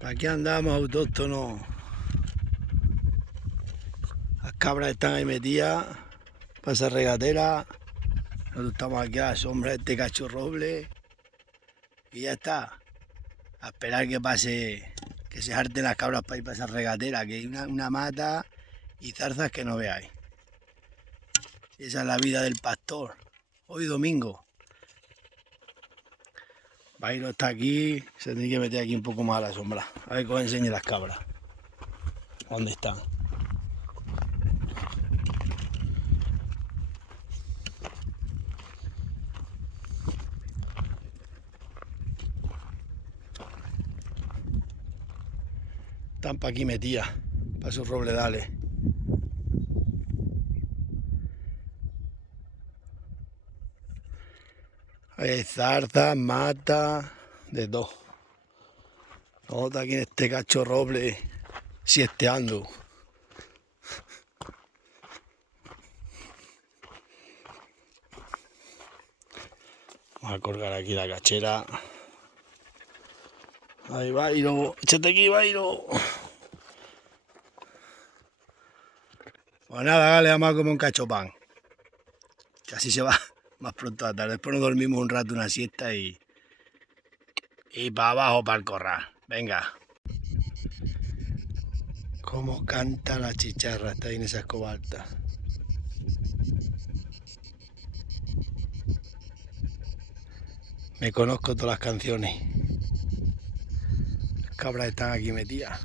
Aquí andamos autóctonos. Las cabras están ahí metidas para esa regatera. Nosotros estamos aquí a la sombra de este cacho roble. Y ya está. A esperar que pase, que se harten las cabras para ir para esa regatera, que hay una mata y zarzas que no veáis. Esa es la vida del pastor. Hoy domingo. Bairo está aquí, se tiene que meter aquí un poco más a la sombra. A ver que os enseñe las cabras. ¿Dónde están? Están para aquí metidas, para esos robledales. Hay zarzas, mata, de todo. Nosotros aquí en este cacho roble, siesteando. Vamos a colgar aquí la cachera. Ahí, Bairo, échate aquí, Bairo. Pues nada, dale, vamos a comer un cachopán. Que así se va más pronto a la tarde. Después nos dormimos un rato, una siesta y para abajo para el corral. Venga. Cómo canta la chicharra, está ahí en esa escoba alta. Me conozco todas las canciones. Las cabras están aquí metidas.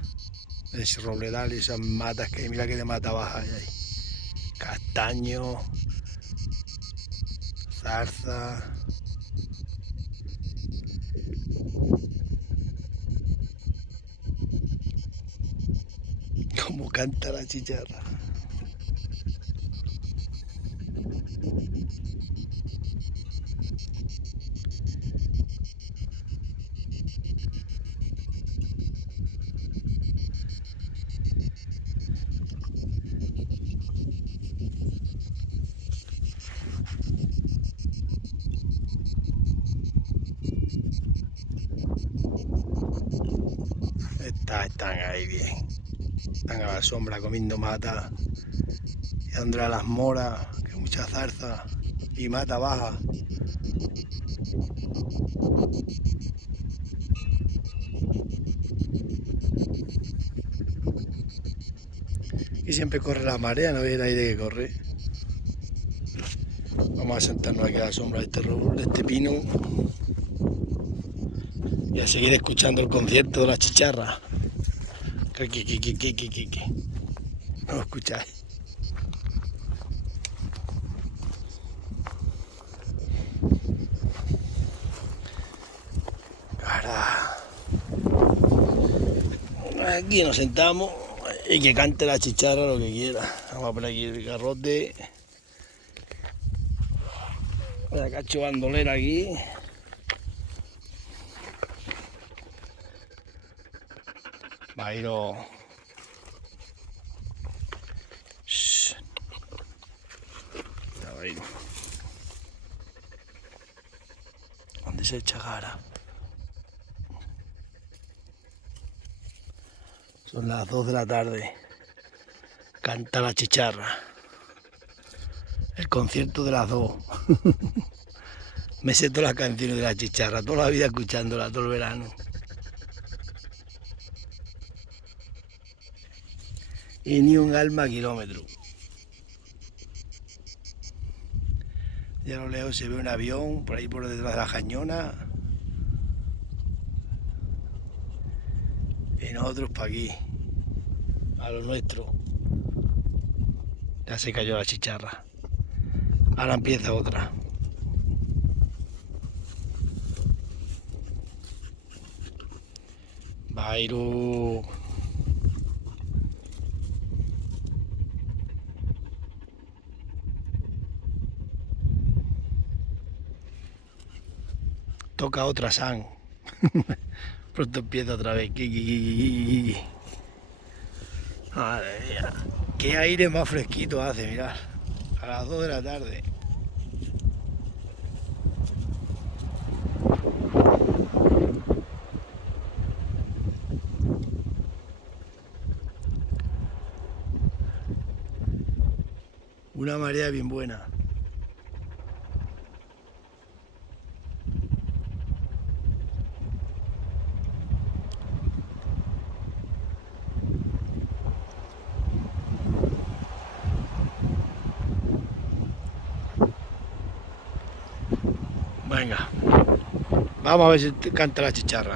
Ese robledal y esas matas que hay. Mira que de mata baja hay ahí. Castaño, zarza. Cómo canta la chicharra. Están ahí bien. Están a la sombra comiendo mata. Y andrá las moras, que mucha zarza. Y mata baja. Y siempre corre la marea, no hay el aire que corre. Vamos a sentarnos aquí a la sombra de este pino y a seguir escuchando el concierto de la chicharra. ¿No lo escucháis? Ahora, aquí nos sentamos y que cante la chicharra lo que quiera. Vamos a poner aquí el garrote. La cacho bandolera aquí. Bairo. Ya Bairo. ¿Dónde se echa gara? Son las 2 de la tarde. Canta la chicharra. El concierto de las 2. Me sé todas las canciones de la chicharra, toda la vida escuchándola, todo el verano. Y ni un alma a kilómetro. Ya a lo lejos se ve un avión por ahí por detrás de la cañona. Y nosotros para aquí, a lo nuestro. Ya se cayó la chicharra. Ahora empieza otra. Bairo. Toca otra san. Pronto empieza otra vez. Madre mía. Qué aire más fresquito hace, mirad. A las 2 de la tarde. Una marea bien buena. Venga, vamos a ver si canta la chicharra.